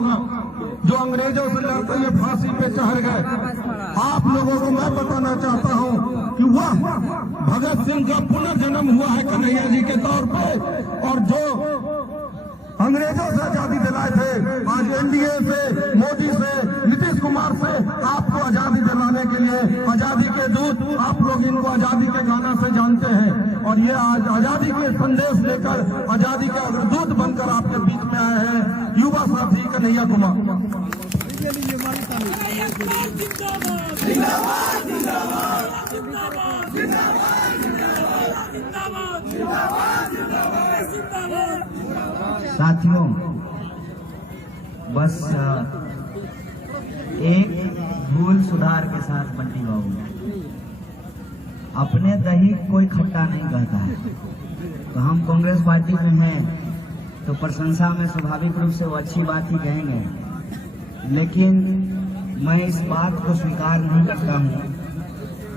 जो अंग्रेजों से लड़ते हुए फांसी पे चढ़ गए। आप लोगों को मैं बताना चाहता हूं कि वह भगत सिंह का पुनर्जन्म हुआ है कन्हैया जी के तौर पे, और जो अंग्रेजों से आजादी दिलाए थे, आज एनडीए से, मोदी से, नीतीश कुमार से आपको आजादी दिलाने के लिए आजादी के दूत, आप लोग इनको आजादी के गाना से जानते हैं, और ये आज आजादी के संदेश लेकर आजादी के अग्रदूत बनकर आपके बीच में आए हैं युवा साथी कन्हैया कुमार। साथियों, बस एक भूल सुधार के साथ बंटी बाबू, अपने दही कोई खट्टा नहीं कहता है। तो हम कांग्रेस पार्टी में हैं तो प्रशंसा में स्वाभाविक रूप से वो अच्छी बात ही कहेंगे, लेकिन मैं इस बात को स्वीकार नहीं करता हूँ।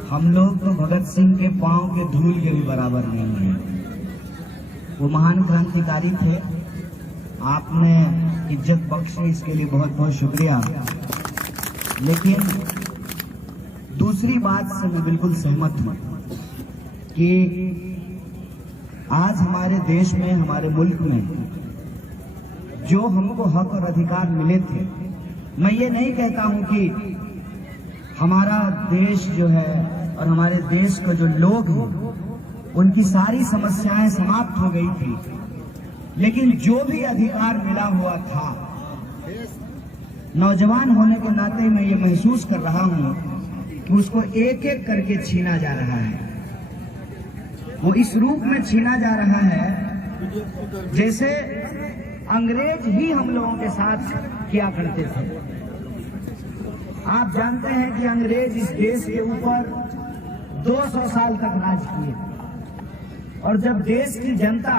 हम लोग तो भगत सिंह के पांव के धूल के भी बराबर नहीं हैं। वो महान क्रांतिकारी थे, आपने इज्जत बख्शी, इसके लिए बहुत बहुत शुक्रिया। लेकिन दूसरी बात से मैं बिल्कुल सहमत हूँ कि आज हमारे देश में, हमारे मुल्क में जो हमको हक और अधिकार मिले थे, मैं ये नहीं कहता हूँ कि हमारा देश जो है और हमारे देश के जो लोग हैं उनकी सारी समस्याएं समाप्त हो गई थी, लेकिन जो भी अधिकार मिला हुआ था, नौजवान होने के नाते मैं ये महसूस कर रहा हूं कि उसको एक एक करके छीना जा रहा है। वो इस रूप में छीना जा रहा है जैसे अंग्रेज ही हम लोगों के साथ किया करते थे। आप जानते हैं कि अंग्रेज इस देश के ऊपर 200 साल तक राज किए, और जब देश की जनता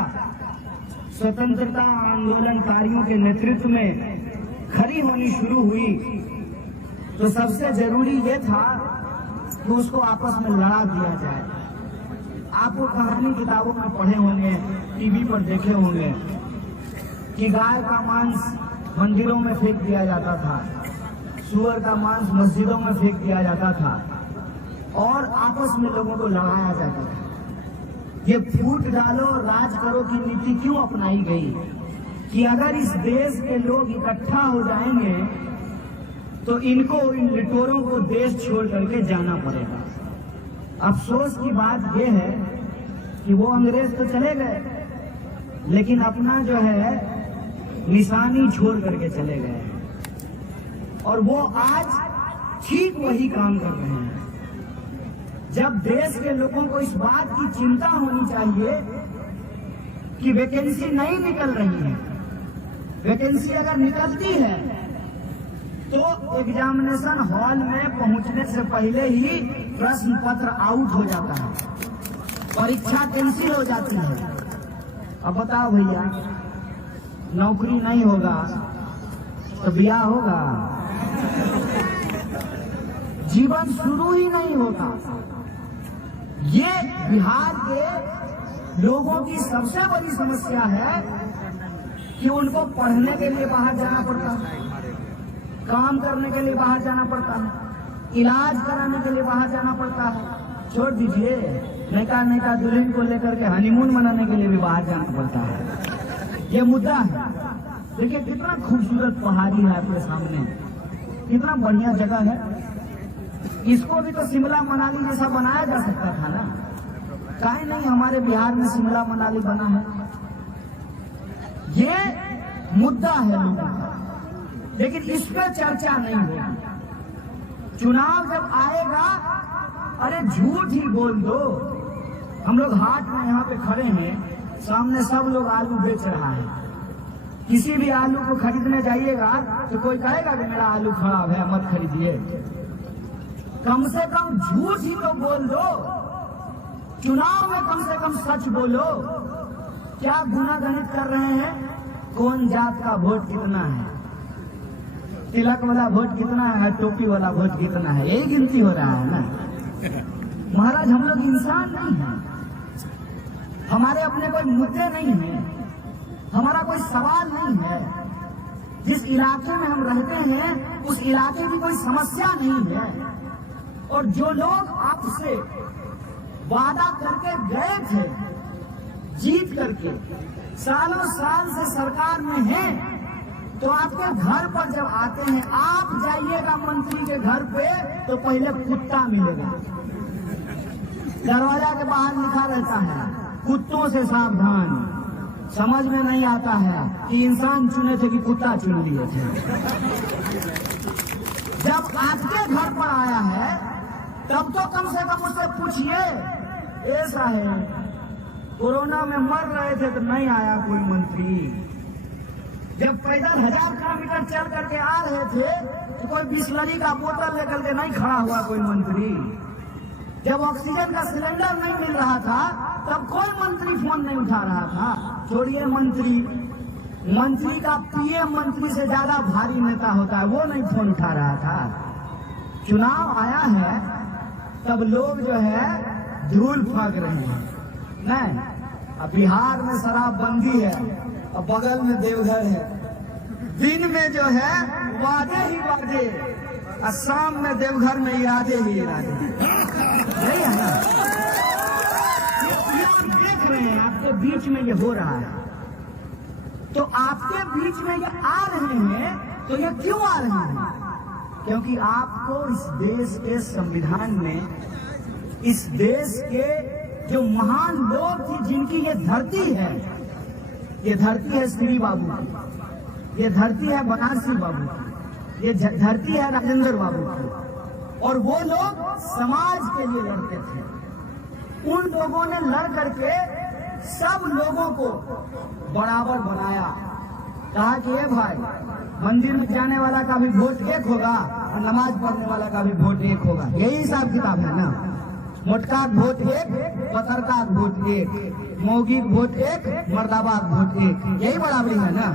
स्वतंत्रता आंदोलनकारियों के नेतृत्व में खड़ी होनी शुरू हुई तो सबसे जरूरी ये था कि उसको आपस में लड़ा दिया जाए। आप वो कहानी किताबों में पढ़े होंगे, टीवी पर देखे होंगे कि गाय का मांस मंदिरों में फेंक दिया जाता था, सूअर का मांस मस्जिदों में फेंक दिया जाता था, और आपस में लोगों को लड़ाया जाता था। ये फूट डालो राज करो की नीति क्यों अपनाई गई कि अगर इस देश के लोग इकट्ठा हो जाएंगे तो इनको, इन लिटोरों को देश छोड़ करके जाना पड़ेगा। अफसोस की बात यह है कि वो अंग्रेज तो चले गए, लेकिन अपना जो है निशानी छोड़ करके चले गए, और वो आज ठीक वही काम कर रहे हैं। जब देश के लोगों को इस बात की चिंता होनी चाहिए कि वैकेंसी नहीं निकल रही है, वैकेंसी अगर निकलती है तो एग्जामिनेशन हॉल में पहुंचने से पहले ही प्रश्न पत्र आउट हो जाता है, परीक्षा कैंसिल हो जाती है। अब बताओ भैया, नौकरी नहीं होगा तो ब्याह होगा? जीवन शुरू ही नहीं होता। ये बिहार के लोगों की सबसे बड़ी समस्या है कि उनको पढ़ने के लिए बाहर जाना पड़ता है, काम करने के लिए बाहर जाना पड़ता है, इलाज कराने के लिए बाहर जाना पड़ता है। छोड़ दीजिए, नैका दुल्हन को लेकर के हनीमून मनाने के लिए भी बाहर जाना पड़ता है। ये मुद्दा है। देखिए कितना खूबसूरत पहाड़ी है आपके सामने, कितना बढ़िया जगह है। इसको भी तो शिमला मनाली जैसा बनाया जा सकता था ना, काहे नहीं हमारे बिहार में शिमला मनाली बना है। ये मुद्दा है लोगों का, लेकिन इस पर चर्चा नहीं होगी। चुनाव जब आएगा, अरे झूठ ही बोल दो। हम लोग हाट में यहाँ पे खड़े हैं, सामने सब लोग आलू बेच रहा है। किसी भी आलू को खरीदने जाइएगा तो कोई कहेगा कि मेरा आलू खराब है, मत खरीदिए। कम से कम झूठ ही तो बोल दो। चुनाव में कम से कम सच बोलो। क्या गुनागणित कर रहे हैं? कौन जात का वोट कितना है, तिलक वाला वोट कितना है, टोपी वाला वोट कितना है, यही गिनती हो रहा है ना। महाराज, हम लोग इंसान नहीं हैं, हमारे अपने कोई मुद्दे नहीं हैं, हमारा कोई सवाल नहीं है। जिस इलाके में हम रहते हैं उस इलाके की कोई समस्या नहीं है। और जो लोग आपसे वादा करके गए थे, जीत करके सालों साल से सरकार में हैं, तो आपके घर पर जब आते हैं, आप जाइएगा मंत्री के घर पे तो पहले कुत्ता मिलेगा, दरवाजा के बाहर लिखा रहता है कुत्तों से सावधान। समझ में नहीं आता है कि इंसान चुने थे कि कुत्ता चुन लिए थे। जब आपके घर पर आया है तब तो कम से कम उससे पूछिए, ऐसा है कोरोना में मर रहे थे तो नहीं आया कोई मंत्री। जब पैदल 1000 किलोमीटर चल करके आ रहे थे तो कोई बिस्लरी का बोतल लेकर के नहीं खड़ा हुआ कोई मंत्री। जब ऑक्सीजन का सिलेंडर नहीं मिल रहा था तब कोई मंत्री फोन नहीं उठा रहा था। छोड़िए मंत्री का पीएम मंत्री से ज्यादा भारी नेता होता है, वो नहीं फोन उठा रहा था। चुनाव आया है तब लोग जो है धूल फेंक रहे हैं। नहीं, अब बिहार में शराबबंदी है और बगल में देवघर है। दिन में जो है वादे ही वादे और शाम में देवघर में इरादे ही इरादे, नहीं है ना? ये आप देख रहे हैं, आपके बीच में ये हो रहा है। तो आपके बीच में ये आ रहे हैं तो ये क्यों आ रहे हैं? क्योंकि आपको इस देश के संविधान में, इस देश के जो महान लोग थे जिनकी ये धरती है, ये धरती है श्री बाबू की, ये धरती है बनारसी बाबू की, ये धरती है राजेंद्र बाबू की, और वो लोग समाज के लिए लड़ते थे। उन लोगों ने लड़ करके सब लोगों को बराबर बनाया। कहा कि ये भाई, मंदिर में जाने वाला का भी वोट एक होगा और नमाज पढ़ने वाला का भी वोट एक होगा। यही हिसाब किताब है ना। मोटका वोट एक, पतरका वोट एक, मौगी वोट एक, मर्दाबाद वोट एक, यही बराबरी है ना।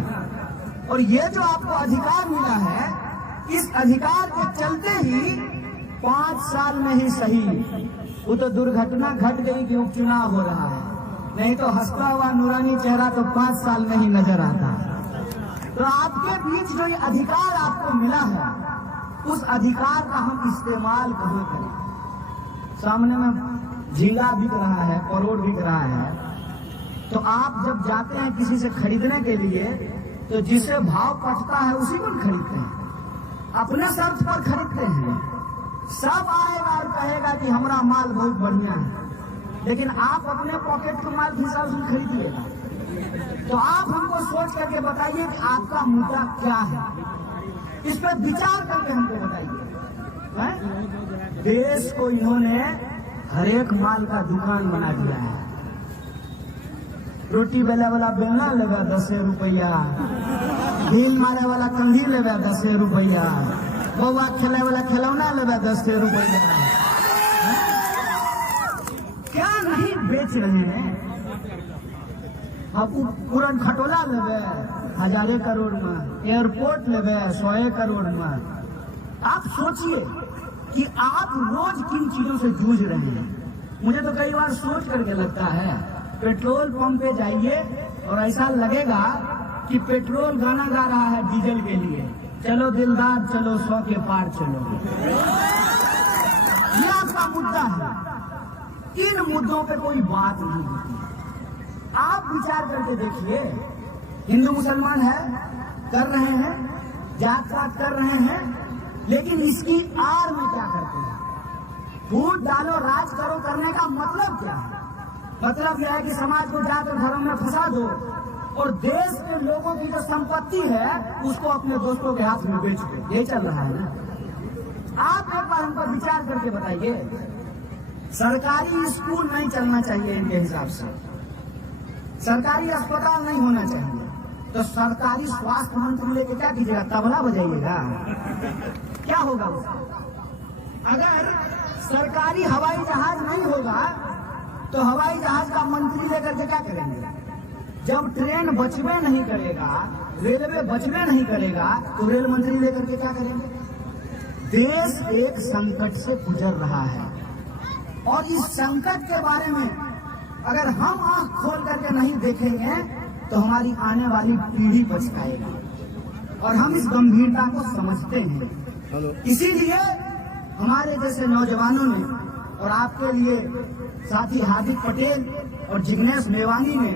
और ये जो आपको अधिकार मिला है, इस अधिकार के चलते ही 5 साल में ही सही, वो तो दुर्घटना घट गई कि उपचुनाव हो रहा है, नहीं तो हंसता हुआ नूरानी चेहरा तो 5 साल में ही नजर आता। तो आपके बीच जो ये अधिकार आपको मिला है, उस अधिकार का हम इस्तेमाल कहाँ करें? सामने में झींगा बिक रहा है, परोड़ बिक रहा है, तो आप जब जाते हैं किसी से खरीदने के लिए तो जिसे भाव पटता है उसी को खरीदते हैं, अपने शर्त पर खरीदते हैं। सब आएगा और कहेगा कि हमारा माल बहुत बढ़िया है, लेकिन आप अपने पॉकेट के माल के हिसाब से खरीदिएगा। तो आप हमको सोच करके बताइए कि आपका मुद्दा क्या है, इस पर विचार करके हमको बताइए। देश को इन्होंने हर एक माल का दुकान बना दिया है। रोटी बेले वाला बेलना लेगा 10 रुपया, ढील मारे वाला कंघी लेगा 10 रुपया, बउआ खेले वाला खिलौना लेगा 10 रुपया। क्या नहीं बेच रहे हैं? अब पूरन खटोला लेवे 1000 करोड़ में, एयरपोर्ट लेवे 100 करोड़ में। आप सोचिए कि आप रोज किन चीजों से जूझ रहे हैं। मुझे तो कई बार सोच करके लगता है, पेट्रोल पंप पे जाइए और ऐसा लगेगा कि पेट्रोल गाना गा रहा है डीजल के लिए, चलो दिलदार चलो 100 के पार चलो। ये आपका मुद्दा है। इन मुद्दों पे कोई बात नहीं होती। आप विचार करके देखिए, हिंदू मुसलमान है, कर रहे हैं, जात पात कर रहे हैं, लेकिन इसकी आड़ में क्या करते हैं? वोट डालो राज करो करने का मतलब क्या है? मतलब यह है कि समाज को जाकर धर्म में फंसा दो और देश के लोगों की जो संपत्ति है उसको अपने दोस्तों के हाथ में बेच दो। यही चल रहा है ना। आप एक बार हम पर विचार करके बताइए, सरकारी स्कूल नहीं चलना चाहिए इनके हिसाब से, सरकारी अस्पताल नहीं होना चाहिए, तो सरकारी स्वास्थ्य मंत्री लेके क्या कीजिएगा? तबला बजाइएगा? क्या होगा उसका? अगर सरकारी हवाई जहाज नहीं होगा तो हवाई जहाज का मंत्री लेकर के क्या करेंगे? जब ट्रेन बचवे नहीं करेगा, रेलवे बचवे नहीं करेगा, तो रेल मंत्री लेकर के क्या करेंगे? देश एक संकट से गुजर रहा है और इस संकट के बारे में अगर हम आंख खोल करके नहीं देखेंगे तो हमारी आने वाली पीढ़ी पछताएगी। और हम इस गंभीरता को समझते हैं। इसीलिए हमारे जैसे नौजवानों ने और आपके लिए साथी हार्दिक पटेल और जिग्नेश मेवानी ने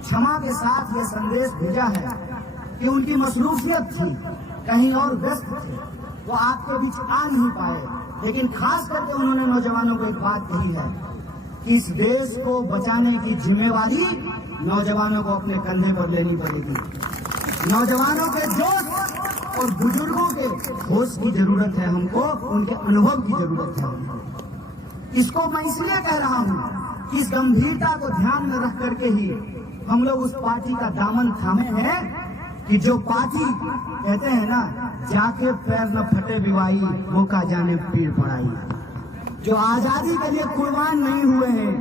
क्षमा के साथ ये संदेश भेजा है कि उनकी मसरूफियत थी, कहीं और व्यस्त थे, वो आपके बीच आ नहीं पाए, लेकिन खास करके उन्होंने नौजवानों को एक बात कही है कि इस देश को बचाने की जिम्मेवारी नौजवानों को अपने कंधे पर लेनी पड़ेगी। नौजवानों के जोश और बुजुर्गों के होश की जरूरत है हमको, उनके अनुभव की जरूरत है हमको। इसको मैं इसलिए कह रहा हूँ कि इस गंभीरता को ध्यान में रख करके ही हम लोग उस पार्टी का दामन थामे हैं कि जो पार्टी कहते हैं ना, जाके पैर न फटे विवाही वो का जाने पीर पड़ाई, जो आजादी के लिए कुर्बान नहीं हुए हैं,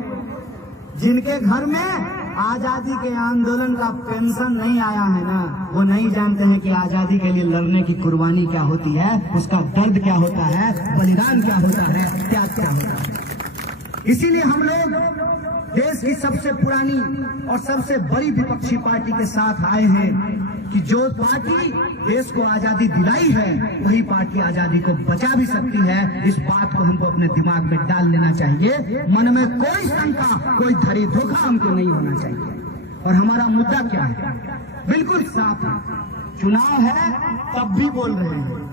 जिनके घर में आजादी के आंदोलन का पेंशन नहीं आया है ना, वो नहीं जानते हैं कि आजादी के लिए लड़ने की कुर्बानी क्या होती है, उसका दर्द क्या होता है, बलिदान क्या होता है, त्याग क्या होता है। इसीलिए हम लोग देश की सबसे पुरानी और सबसे बड़ी विपक्षी पार्टी के साथ आए हैं कि जो पार्टी देश को आजादी दिलाई है वही पार्टी आजादी को बचा भी सकती है। इस बात को हमको अपने दिमाग में डाल लेना चाहिए। मन में कोई शंका, कोई धरी धोखा हमको नहीं होना चाहिए। और हमारा मुद्दा क्या है, बिल्कुल साफ है। चुनाव है तब भी बोल रहे हैं,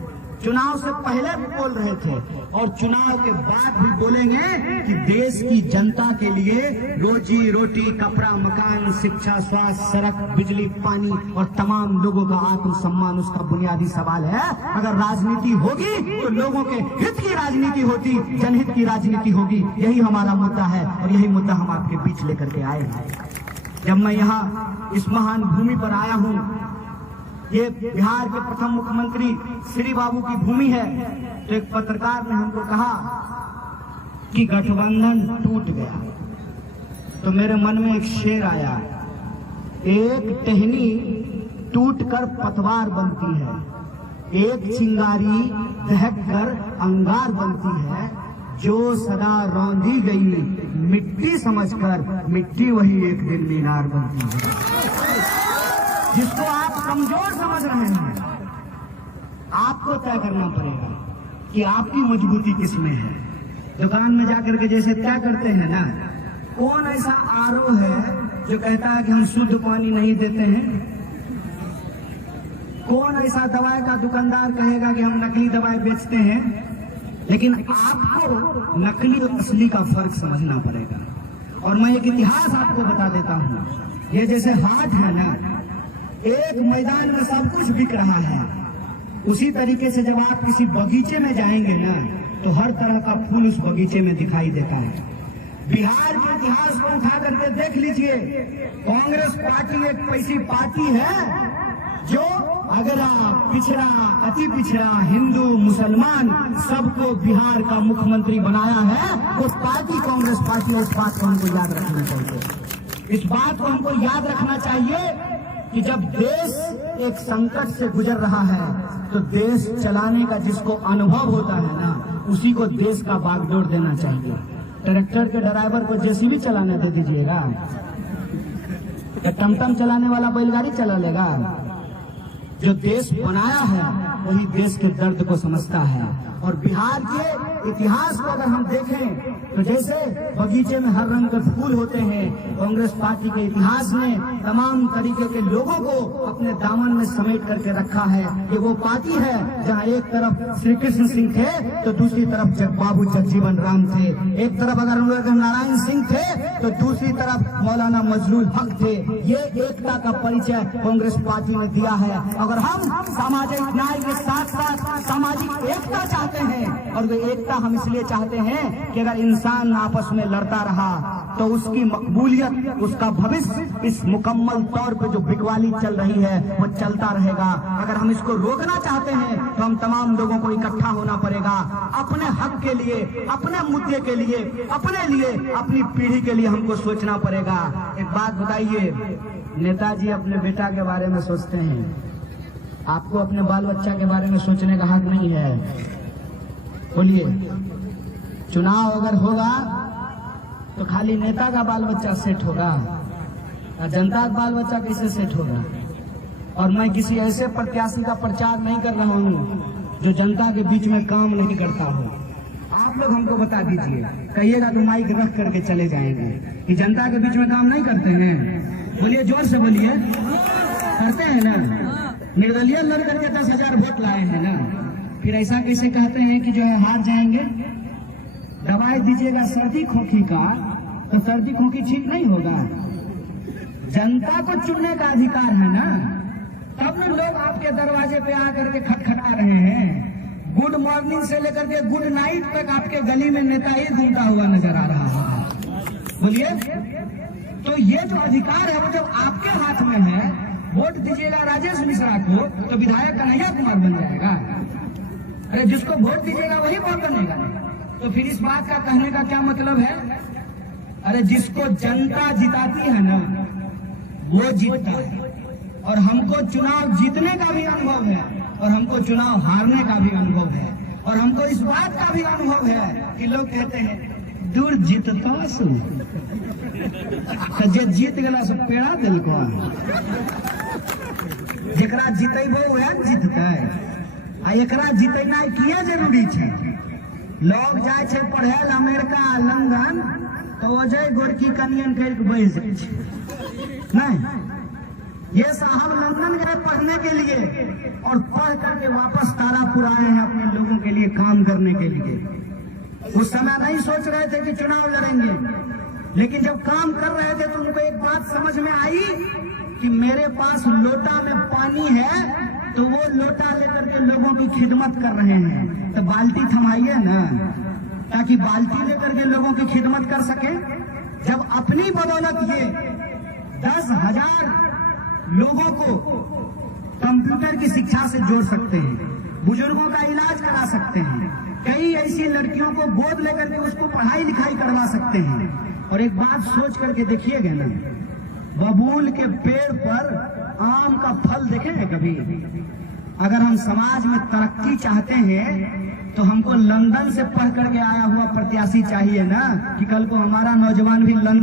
चुनाव से पहले भी बोल रहे थे और चुनाव के बाद भी बोलेंगे कि देश की जनता के लिए रोजी रोटी, कपड़ा, मकान, शिक्षा, स्वास्थ्य, सड़क, बिजली, पानी और तमाम लोगों का आत्मसम्मान उसका बुनियादी सवाल है। अगर राजनीति होगी तो लोगों के हित की राजनीति होती, जनहित की राजनीति होगी। यही हमारा मुद्दा है और यही मुद्दा हम आपके बीच लेकर के आए हैं। जब मैं यहाँ इस महान भूमि पर आया हूँ, ये बिहार के प्रथम मुख्यमंत्री श्री बाबू की भूमि है, तो एक पत्रकार ने हमको कहा कि गठबंधन टूट गया, तो मेरे मन में एक शेर आया, एक टहनी टूटकर पतवार बनती है, एक चिंगारी दहक कर अंगार बनती है, जो सदा रौंदी गई मिट्टी समझकर मिट्टी वही एक दिन मीनार बनती है। जिसको आप कमजोर समझ रहे हैं, आपको तय करना पड़ेगा कि आपकी मजबूती किसमें है। दुकान में जाकर के जैसे तय करते हैं ना, कौन ऐसा आरओ है जो कहता है कि हम शुद्ध पानी नहीं देते हैं, कौन ऐसा दवाई का दुकानदार कहेगा कि हम नकली दवाई बेचते हैं। लेकिन आपको नकली और असली का फर्क समझना पड़ेगा। और मैं एक इतिहास आपको बता देता हूँ, ये जैसे हाट है ना, एक मैदान में सब कुछ बिक रहा है, उसी तरीके से जब आप किसी बगीचे में जाएंगे ना, तो हर तरह का फूल उस बगीचे में दिखाई देता है। बिहार के इतिहास को उठा करके देख लीजिए, कांग्रेस पार्टी एक ऐसी पार्टी है जो अगरा, पिछड़ा, अति पिछड़ा, हिंदू, मुसलमान सबको बिहार का मुख्यमंत्री बनाया है। वो पार्टी कांग्रेस पार्टी, उस बात को हमको याद रखना चाहिए। इस बात को हमको याद रखना चाहिए कि जब देश एक संकट से गुजर रहा है तो देश चलाने का जिसको अनुभव होता है ना, उसी को देश का बागडोर देना चाहिए। ट्रैक्टर के ड्राइवर को जेसीबी चलाने दे दीजिएगा, या टमटम चलाने वाला बैलगाड़ी चला लेगा। जो देश बनाया है वही देश के दर्द को समझता है। और बिहार के इतिहास को अगर हम देखें तो जैसे बगीचे में हर रंग के फूल होते हैं, कांग्रेस पार्टी के इतिहास ने तमाम तरीके के लोगों को अपने दामन में समेट करके रखा है। ये वो पार्टी है जहां एक तरफ श्री कृष्ण सिंह थे तो दूसरी तरफ बाबू जगजीवन राम थे, एक तरफ अगर नारायण सिंह थे तो दूसरी तरफ मौलाना मजलूल हक थे। ये एकता का परिचय कांग्रेस पार्टी ने दिया है। अगर हम सामाजिक न्याय के साथ साथ सामाजिक एकता चाहते हैं, और वे एकता हम इसलिए चाहते हैं कि अगर इंसान आपस में लड़ता रहा तो उसकी मकबूलियत, उसका भविष्य इस मुकम्मल तौर पे जो बिकवाली चल रही है वो चलता रहेगा। अगर हम इसको रोकना चाहते हैं तो हम तमाम लोगों को इकट्ठा होना पड़ेगा। अपने हक के लिए, अपने मुद्दे के लिए, अपने लिए, अपनी पीढ़ी के लिए हमको सोचना पड़ेगा। एक बात बताइए, नेताजी अपने बेटा के बारे में सोचते हैं, आपको अपने बाल बच्चा के बारे में सोचने का हक नहीं है। बोलिए, चुनाव अगर होगा तो खाली नेता का बाल बच्चा सेट होगा, जनता का बाल बच्चा कैसे सेट होगा? और मैं किसी ऐसे प्रत्याशी का प्रचार नहीं कर रहा हूँ जो जनता के बीच में काम नहीं करता हो। आप लोग हमको बता दीजिए, कहिएगा तो माइक रख करके चले जाएंगे कि जनता के बीच में काम नहीं करते हैं। बोलिए, जोर से बोलिए, करते हैं ना। निर्दलीय लड़ करके 10,000 वोट लाए हैं ना, फिर ऐसा कैसे कहते हैं कि जो है हार जाएंगे। दवाई दीजिएगा सर्दी खोखी का तो सर्दी खोखी ठीक नहीं होगा। जनता को चुनने का अधिकार है ना, तब न लोग आपके दरवाजे पे आकर के खटखटा रहे हैं। गुड मॉर्निंग से लेकर के गुड नाइट तक आपके गली में नेता ही घूमता हुआ नजर आ रहा है। बोलिए, तो ये जो अधिकार है वो जब आपके हाथ में है, वोट दीजिएगा राजेश मिश्रा को तो विधायक कन्हैया कुमार बन जाएगा। अरे जिसको वोट दीजिएगा वही वोट बनेगा। तो फिर इस बात का कहने का क्या मतलब है? अरे जिसको जनता जिताती है ना वो जीतता है। और हमको चुनाव जीतने का भी अनुभव है और हमको चुनाव हारने का भी अनुभव है। और हमको इस बात का भी अनुभव है कि लोग कहते हैं दूर जीतता सु जे जीत गला से पेड़ा दिल को जेकरा जीतेबो वह जीतता है। आ एकरा जीतना किया जरूरी है। लोग जाए छे पढ़े अमेरिका लंदन तो अजय गोरकी कनियन करके बैठ जाए नहीं। ये साहब लंदन गए पढ़ने के लिए और पढ़ करके वापस तारापुर आए हैं अपने लोगों के लिए काम करने के लिए। उस समय नहीं सोच रहे थे कि चुनाव लड़ेंगे, लेकिन जब काम कर रहे थे तो उनको एक बात समझ में आई कि मेरे पास लोटा में पानी है तो वो लोटा लेकर के लोगों की खिदमत कर रहे हैं, तो बाल्टी थमाइए ना ताकि बाल्टी लेकर के लोगों की खिदमत कर सके। जब अपनी बदौलत ये 10,000 लोगों को कंप्यूटर की शिक्षा से जोड़ सकते हैं, बुजुर्गों का इलाज करा सकते हैं, कई ऐसी लड़कियों को गोद लेकर के उसको पढ़ाई लिखाई करवा सकते हैं। और एक बात सोच करके देखिएगा ना, बबूल के पेड़ पर आम का फल देखे हैं कभी? अगर हम समाज में तरक्की चाहते हैं तो हमको लंदन से पढ़ करके आया हुआ प्रत्याशी चाहिए ना, कि कल को हमारा नौजवान भी लंदन